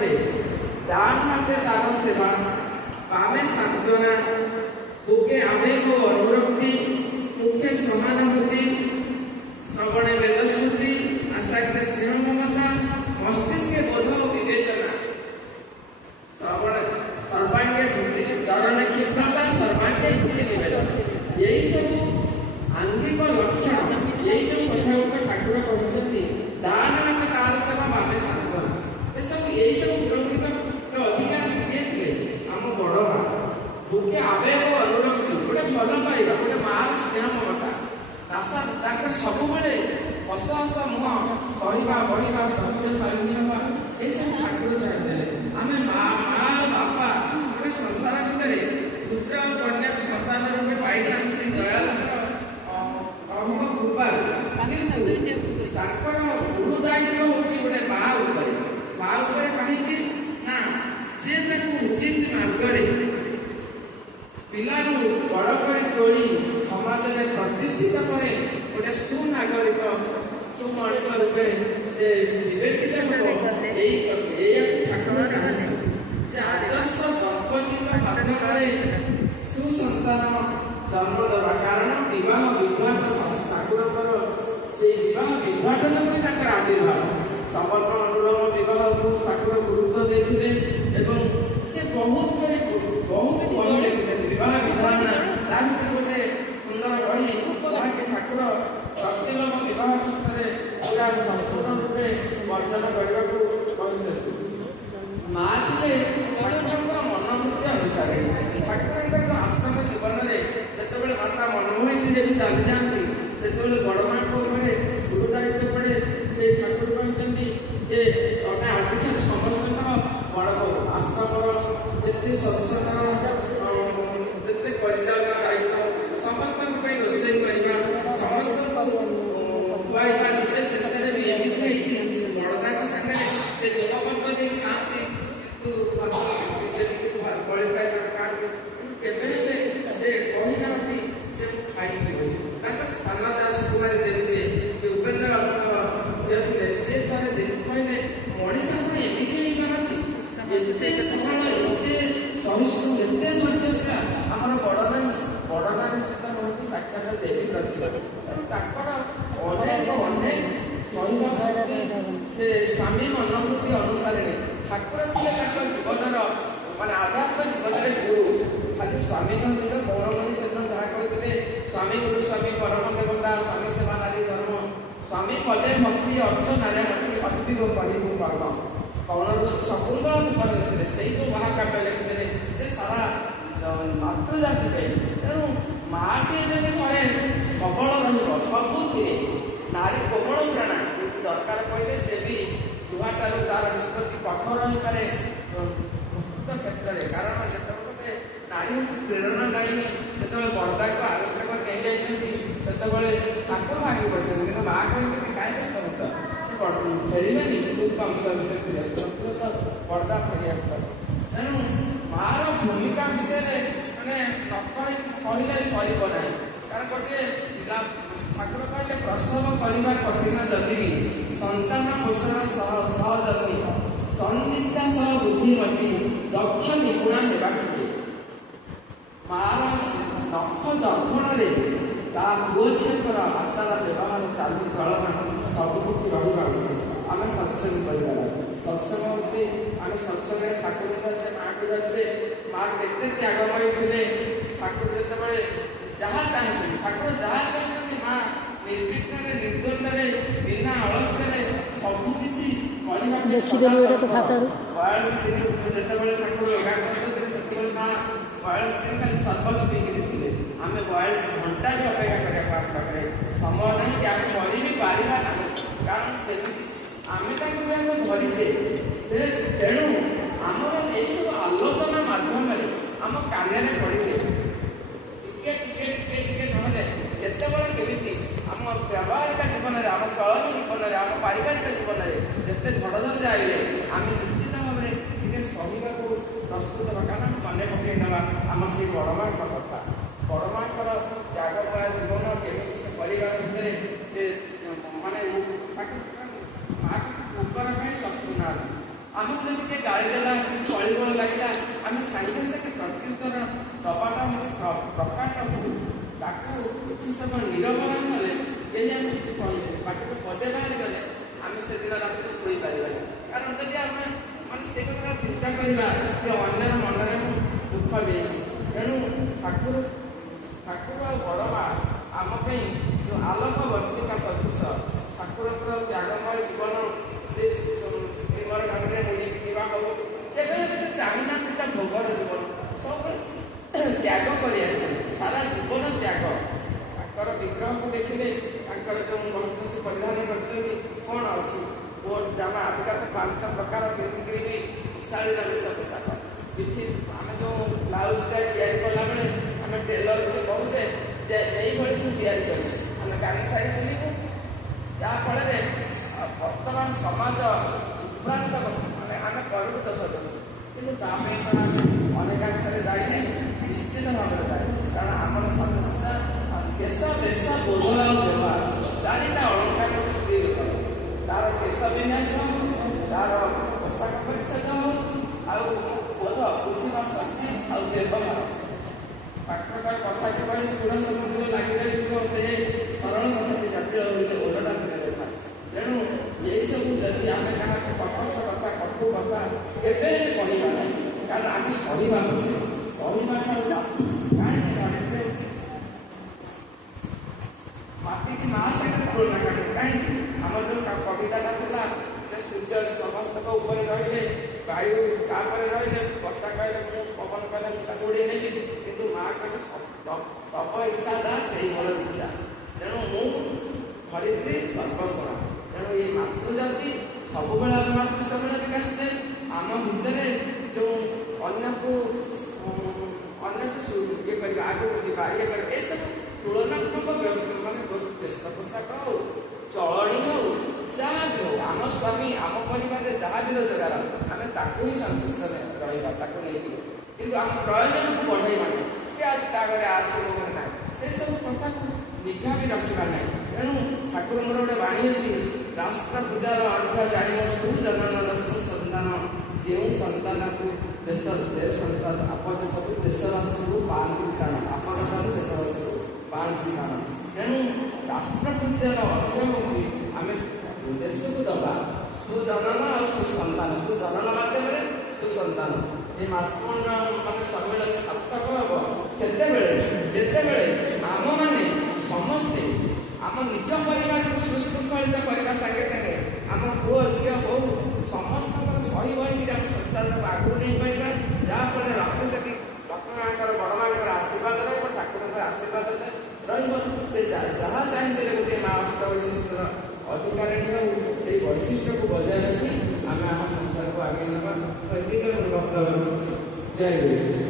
से डान हाथे तार सेवा बामे सांत्वना भूखे आमे को अनुरक्ति मुखे समानुभूति श्रवणे वेदश्रुति आशाग्रे स्नेह ममता मस्तिष्के बोध विवेचना श्रवण सर्वांगे भक्ति चरण क्षिप्रता सर्वांगे भक्ति निवेदन यही सब आंगिक लक्षण यही जो कथा ऊपर ठाकुर कहते दान हाथ तार सेवा बामे सांत्वना ये सब यही सब गुणगुणिक अधिकार किए थे आम बड़ माँ भूखे आवेग अनुरक्ति गोटे भल पाइबा गोटे मार स्नेह ममता रास्ता ताकर सबुबले हस हस मुह कहवा बढ़िया धैर्य सान्निध्य ये सब ठाकुर चाहिए आम माँ माँ बापा गोटे संसार भितर पुत्र और कन्या सन्तान रूपे पाइला से दयाल प्रमुख कृपा गुरु दायित्व हूँ गोटे माँ उपरे कहीं ना सी उचित मार्ग पिलारू बड़ कर तोड़ी समाज में प्रतिष्ठित करे गोटे सुनागरिक सुमनिष रूपे से विवेचित ठाकुर चाहते आदर्श दंपति माध्यम सुसंतान जन्म देवा कारण विवाह विभ्राट ठाकुर से विवाह विभ्राट जो आविर्भाव समर्पण अनुलोम विवाह को ठाकुर गुरुत्व देते से बहुत बही लिखिसे विवाह विधान साहित्य गोटे सुंदर बही ठाकुर प्रतिलोम विवाह विषय पूरा संपूर्ण रूपे वर्जन करने को माँ थे ठाकुर मनोवृत्ति अनुसार ठाकुर आश्रम जीवन में जिते माता मनमोहिनी देवी चली जाती से बड़ माँ को घरे गुरु दायित्व पड़े से ठाकुर कहते जे तमें आदि समस्त बड़ आश्रम जिते सदस्य जिते परिचालन दायित्व समस्त रोषे करवा समस्त खुआइबा निजे शेष में भी एमती बड़दा सागे से निमपत्र दे खाते बड़ता खाते केवे से कहना से खाई स्थान दास कुमारी देवी जे उपेन्द्र झील थे से थे देखी कहले मनीष एमती एते सरल एते सहिष्णु एते धैर्यशीला आम बड़मान सीता महंती साक्षात देवी प्रतिभा अनेक सहवा शक्ति से स्वामी मनोवृत्ति अनुसार ठाकुर थे जीवन मानने आध्यात्म जीवन में गुरु खाली स्वामी नंदन गौरमणि से जहाँ कहते स्वामी गुरु स्वामी परम देवता स्वामी सेवा नारी धर्म स्वामी पदे भक्ति अर्चना भक्ति को कहू कर्म कौन शकुंतल जीवन लिखते से जो महाकाव्य लिखते से सारा मातृजाति तेणु माँटे जब घरे सबल रबुथे नारी कोमल प्राणा दरकार कहले से भी लुहाटार तार निष्पत्ति कठोर हो पाए क्षेत्र में कारण जो नारी हूँ प्रेरणादायी जो बड़दा को आवश्यक कही जाते ठाकुर भागी पड़ते कि माँ कहते कहीं कष्ट होता फेरबे खूब कम समय तो बड़दा फेरी आस तेणु मार भूमिका विषय में कहले सरब ना कारण गोटे ठाकुर कहले प्रसव करने कठिन जदि संतान पोषण सहजती सन्निष्ठा सह बुद्धिमती दक्ष निपुणा होगा मार नख दर्पण ता पुओ झीर आचार व्यवहार चाली चलन सबकुछ रही आम सत्संग कर सत्संग हूँ आम सत्संग ठाकुर जाचे माँ को जाचे माँ के त्यागमयी थे ठाकुर जो जहाँ चाहते ठाकुर जहाँ चाहते माँ निर्विघ्न निर्द्वंद बिना अलस्य सबकि जितेबाला ठाकुर योगा करते से माँ 42 दिन खाली सरबत पीकि थे आम 42 घंटा भी अपेक्षा करा पाखे समय ना कि आम मरी भी पारा ना कारण से आम धरीचे से तेणु आमर ये सब आलोचना माध्यम आम कार्य पड़े टिके टिके टिके टिके ना जितेबाला केमी आम व्यावहारिक जीवन में आम चलन जीवन में आम पारिवारिक जीवन में जिते झड़झड़ आइले आम निश्चित भाव में सहवा को प्रस्तुत हाँ कारण मन पकई ना आम से बड़मा कथा बड़मा त्यागमय जीवन केमी से परिवार भितर माने माँ उत्तर शत्रु ना ଆମକୁ ଯଦି କିଏ ଗାଳି ଦେଲା କଳିଗୋଳ ଲାଗିଲା ଆମେ ସାଙ୍ଗେ ସାଙ୍ଗେ ପ୍ରତ୍ୟୁତ୍ତର ଦବାଟା ପ୍ରକାଟ ହଉ ତାକୁ କିଛି ସମୟ ନିରବ ରହିଗଲେ କେହି ଆମେ କିଛି କହିବେ ପାଟିକୁ ପଦେ ବାହାରି ଗଲେ ଆମେ ସେଦିନ ରାତିରେ ଶୋଇପାରିବାନି। କାରଣ ଯଦି ଆମେ ମାନେ ସେ କଥା ଚିନ୍ତା କରିବା ଯେ ଅନ୍ୟର ମନରେ ମୁଁ ଦୁଃଖ ଦେଇଛି, ତେଣୁ ଠାକୁର ଆଉ ବଡ଼ ମା ଆମ ପାଇଁ ଯେଉଁ ଆଲୋକ ବର୍ତ୍ତିକା ସଦୃଶ ଠାକୁରଙ୍କର ତ୍ୟାଗମୟ ଜୀବନ ସେ ଶ୍ରୀମର ଢାଙ୍ଗରେ ମୁଣ୍ଡି ପିନ୍ଧିବା ହଉ କେବେ ସେ ଚାହୁଁନାହାନ୍ତି ତା ଭୋଗର ଜୀବନ ସବୁବେଳେ ତ୍ୟାଗ କରି ଆସିଛନ୍ତି, ସାରା ଜୀବନ ତ୍ୟାଗ। ତାଙ୍କର ବିଗ୍ରହକୁ ଦେଖିଲେ ତାଙ୍କର ଯେଉଁ ବସ୍ତ୍ର ସେ ପରିଧାନ କରିଛନ୍ତି କ'ଣ ଅଛି କୋଟ ଜାମା ଏଇଟା ତ 5 ପ୍ରକାର ପିନ୍ଧିକିରି ବି ଶାଳୀର ବେଶ ପୋଷାକ ପିଠି ଆମେ ଯେଉଁ ବ୍ଲାଉଜଟା ତିଆରି କଲାବେଳେ ଆମେ ଟେଲରକୁ କହୁଛେ ଯେ ଏଇଭଳି ତୁ ତିଆରି କରିବୁ ଆମେ ଗାଡ଼ି ଛାଡ଼ି ବୁଲିବୁ ଯାହାଫଳରେ ବର୍ତ୍ତମାନ ସମାଜ ଉଦ୍ଭ୍ରାନ୍ତ ମାନେ ଆମେ କରିବୁ ଦୋଷ ଦେଉଛୁ କିନ୍ତୁ ତା ପାଇଁ କ'ଣ ଆମେ ଅନେକାଂଶରେ ଦାୟୀ ନିଶ୍ଚିତ ଭାବରେ ଦାୟୀ। କାରଣ ଆମର ସଜସଜା କେଶ ବେଶ ବୋଧ ଆଉ ବ୍ୟବହାର 4ଟା ଅଳଙ୍କାର ସ୍ତ୍ରୀ ଲୋକ ତାର କେଶ ବିନ୍ୟାସ ତାର ପୋଷାକ ପରିଚ୍ଛଦ ଆଉ ବୋଧ ବୁଝିବା ଶକ୍ତି ଆଉ ବ୍ୟବହାର ପାଠଟା କଥାକୁ କହିଲେ ପୁରା ସମୁଦ୍ର ଲାଗିଲେ ସରଳ କଥା ଜଟିଳ ଓଲଟା କଥା। ତେଣୁ ଏହିସବୁ ଯଦି ଆମେ କାହାକୁ କଠୋର କଥା କଠୋର କଥା କେବେ କହିବା ନାହିଁ, କାରଣ ଆମେ ସହିବା ଅଛି ସହିବାଟା କାହିଁକି ଜଣେ ହେଉଛି ମାଟିକି ମା ସାଙ୍ଗରେ ତୁଳନା କରେ କାହିଁକି ଆମର ଯେଉଁ କବିତାଟା ଥିଲା ଯେ ସୂର୍ଯ୍ୟ ସମସ୍ତଙ୍କ ଉପରେ ରହିଲେ ବାୟୁ ତାପରେ ରହିଲେ ବର୍ଷା କହିଲେ ମୁଁ ପବନ କହିଲେ ମୁଁ ତାକୁ ଉଡ଼େଇ ନେଲି କିନ୍ତୁ ମା କହିଲେ ତପ ଇଚ୍ଛା ଯା ସେଇ ଭଲ ଦିକ୍ଷା। ତେଣୁ ମୁଁ ଧରିତ୍ରୀ ସର୍ବସ୍ୱ। ତେଣୁ ଏଇ ମାତୃଜାତି ସବୁବେଳେ ଆମେ ମାତୃ ସବୁବେଳେ ବିକାଶିଛେ ଆମ ଭିତରେ ଯେଉଁ ଅନ୍ୟକୁ ଇଏ କରିବା ଆଗକୁ ଯିବା ଇଏ କରିବା ଏସବୁ ତୁଳନାତ୍ମକ ମାନେ ବେଶ ପୋଷାକ ହଉ ଚଳଣି ହଉ ଯାହା ବି ହଉ ଆମ ସ୍ୱାମୀ ଆମ ପରିବାରରେ ଯାହା ବି ରୋଜଗାର ଆମେ ତାକୁ ହିଁ ସନ୍ତୁଷ୍ଟ ରହିବା ତାକୁ ନେଇକି କିନ୍ତୁ ଆମ ପ୍ରୟୋଜନକୁ ବଢ଼େଇବା ନାହିଁ ସେ ଆଜି ତା ଘରେ ଅଛି ମୋ ଘରେ ନାହିଁ ସେସବୁ କଥାକୁ ନିଘା ବି ରଖିବା ନାହିଁ। ତେଣୁ ଠାକୁରଙ୍କର ଗୋଟେ ବାଣୀ ଅଛି ରାଷ୍ଟ୍ର ପୂଜାର ଅର୍ଥ ଜାଣିବ ସୁଜନନର ସୁସନ୍ତାନ ଯେଉଁ ସନ୍ତାନକୁ ଦେଶ ସନ୍ତାନ ଆପଦ ସବୁ ଦେଶବାସୀକୁ ପାଆନ୍ତି ପ୍ରାଣ ଆପଦଠାରୁ ଦେଶବାସୀକୁ ପାଆନ୍ତି ପ୍ରାଣ। ତେଣୁ ରାଷ୍ଟ୍ର ପୂଜାର ଅର୍ଥ ହେଉଛି ଆମେ ଦେଶକୁ ଦେବା ସୁଜନନ ଆଉ ସୁସନ୍ତାନ ସୁଜନନ ମାଧ୍ୟମରେ ସୁସନ୍ତାନ ଏ ମାତୃମଣ୍ଡ ମାନେ ସମ୍ମିଳନୀ ସାର୍ଥକ ହେବ ସେତେବେଳେ ଯେତେବେଳେ ଆମମାନେ ସମସ୍ତେ ଆମ ନିଜ ପରିବାରକୁ ସୁଶୃଙ୍ଖଳିତ କରିବା ସାଙ୍ଗେ ସାଙ୍ଗେ ଆମ ପୁଅ ଝିଅ ବୋଉ ସମସ୍ତଙ୍କର ସହି ବହିକି ଆମେ ସଂସାରକୁ ଆଗକୁ ନେଇପାରିବା ଯାହାଫଳରେ ଲକ୍ଷ୍ମୀ ଲକ୍ଷ୍ମୀମାଙ୍କର ବଡ଼ ମାଙ୍କର ଆଶୀର୍ବାଦ ରହିବ ଠାକୁରଙ୍କର ଆଶୀର୍ବାଦ ରହିବ ସେ ଯାହା ଚାହିଁଥିଲେ ଗୋଟିଏ ମା ଅଷ୍ଟ ବୈଶିଷ୍ଟ୍ୟର ଅଧିକାରିଣୀ ହେଉ ସେଇ ବୈଶିଷ୍ଟ୍ୟକୁ ବଜାୟ ରଖି ଆମେ ଆମ ସଂସାରକୁ ଆଗେଇ ନେବା। ଏତିକି ଜୟ ଗୁରୁ।